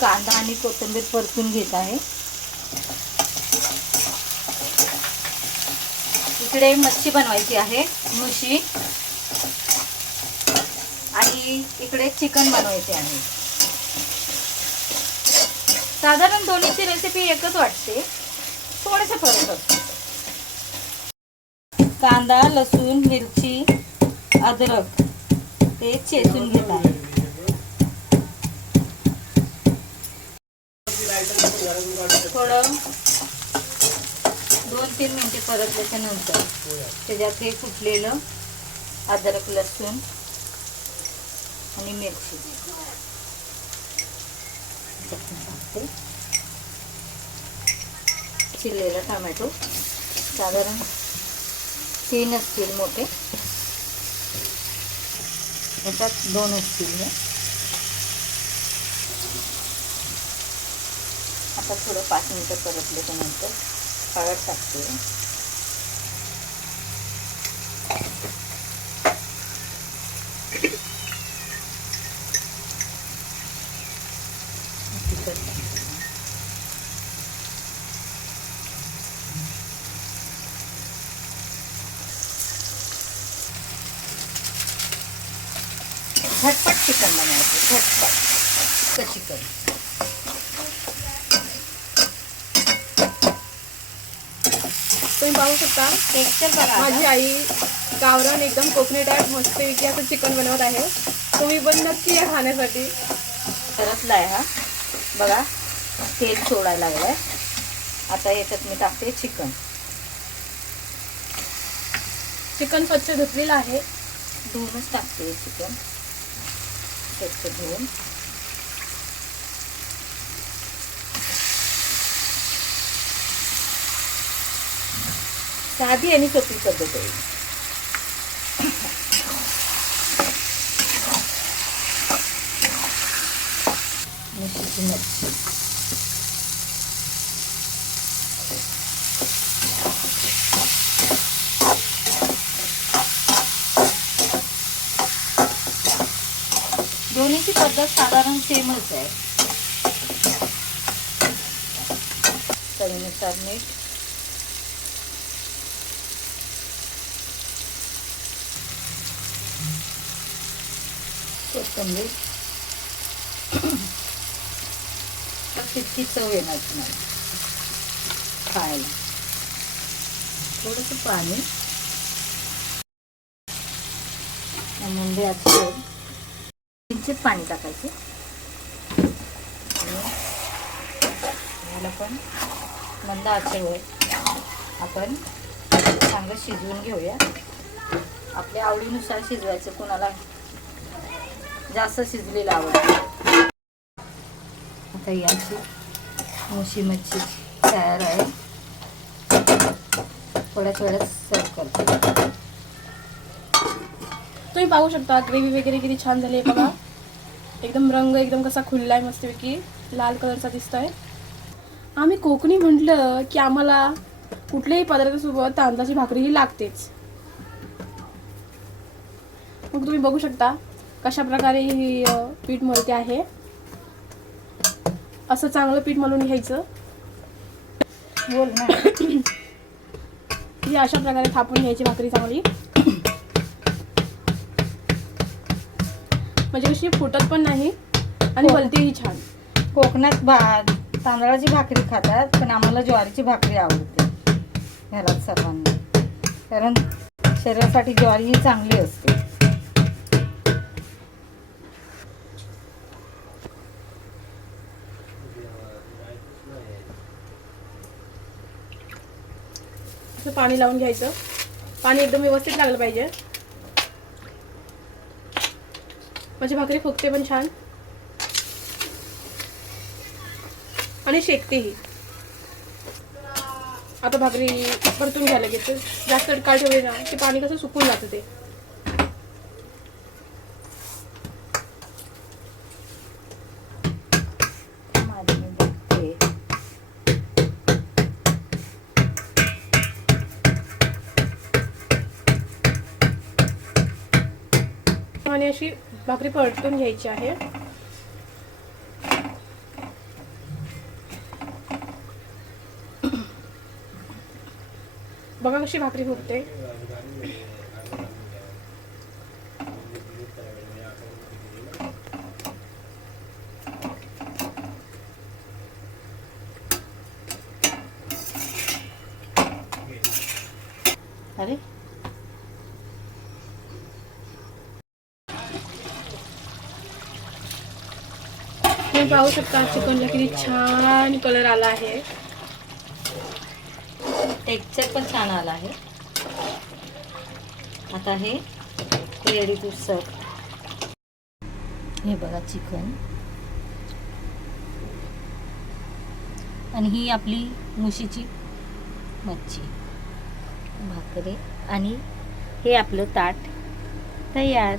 कांदा आणि कोथिंबीर परतून घेत आहे. इकडे मच्छी बनवायची आहे, मुशी, आणि इकडे चिकन बनवायचे आहे. साधारण दोन्हीची रेसिपी एकच वाटते, थोडेसे फरक असतो. कांदा, लसूण, मिरची, अद्रक ते चेचून घेत आहे. थोडं 2-3 मिनिटे परतल्याच्या नंतर त्याच्यात हे कुटलेलं अद्रक, लसूण आणि मिरची टाकते. चिरलेला टोमॅटो साधारण 3 असतील मोठे, याच्यात 2 असतील हे. आता थोडं 5 मिनिटं परतल्याच्या नंतर हळद टाकते. झटपट चिकन बनायचं, झटपट चिकन. तुम्ही पाहू शकता टेक्स्चर बघा. माझी आई गावरान एकदम कोकणी टाईप मस्तपैकी असं चिकन बनवत आहे. तुम्ही पण नक्की या खाण्यासाठी. परतलाय हा बघा, तेल सोडायला लागलाय. आता याच्यात मी टाकते चिकन. चिकन स्वच्छ धुतलेलं आहे. धुवूनच टाकते चिकन, स्वच्छ धुवून. साधी आणि सोपी पद्धत आहे. मच्छी दोन्हीची पद्धत साधारण सेमच आहे. चवीनुसार मीठ, कोथिंबीर, तितकी चव येणार तुम्हाला खायला. थोडंसं पाणी म्हणजे असं किंचित पाणी टाकायचे. आणि याला पण मंद आचेवर आपण चांगलं शिजवून घेऊया. आपल्या आवडीनुसार शिजवायचं, कोणाला जास्त शिजलेलं आवडतं. आता याची मुशी मच्छी तयार आहे. थोड्याच वेळात सर्व करते. तुम्ही पाहू शकता ग्रेव्ही वगैरे किती छान झाली आहे बघा. एकदम रंग एकदम कसा खुललाय, मस्तपैकी लाल कलरचा दिसतोय. आम्ही कोकणी म्हटलं की आम्हाला कुठल्याही पदार्थासोबत तांदळाची भाकरी ही लागतेच. मग तुम्ही बघू शकता कशा प्रकारे ही पीठ मळते आहे. असं चांगलं पीठ मळून घ्यायचं. बोल ना. ही अशा प्रकारे थापून घ्यायची भाकरी चांगली, म्हणजे कशी फुटत पण नाही आणि बनतेही छान. कोकणात तांदळाची भाकरी खातात, पण आम्हाला ज्वारीची भाकरी आवडते घरात सर्वांना, कारण शरीरासाठी ज्वारी ही चांगली असते. पाणी लावून घ्यायचं. पाणी एकदम व्यवस्थित लागलं पाहिजे, माझी भाकरी फुगते पण छान आणि शेकतेही. आता भाकरी परतून घ्यायला घेते. जास्त काळ ठेवले ना ते पाणी कसं सुकून जातं ते. आणि अशी भाकरी परतून घ्यायची आहे. बघा कशी भाकरी होते. अरे तुम्ही पाहू शकता चिकनला किती छान कलर आला आहे. टेक्स्चर पण छान आला आहे. आता हे रेडी टू सर्व. हे बघा चिकन आणि ही आपली मुशीची मच्छी, भाकरी आणि हे आपलं ताट तयार.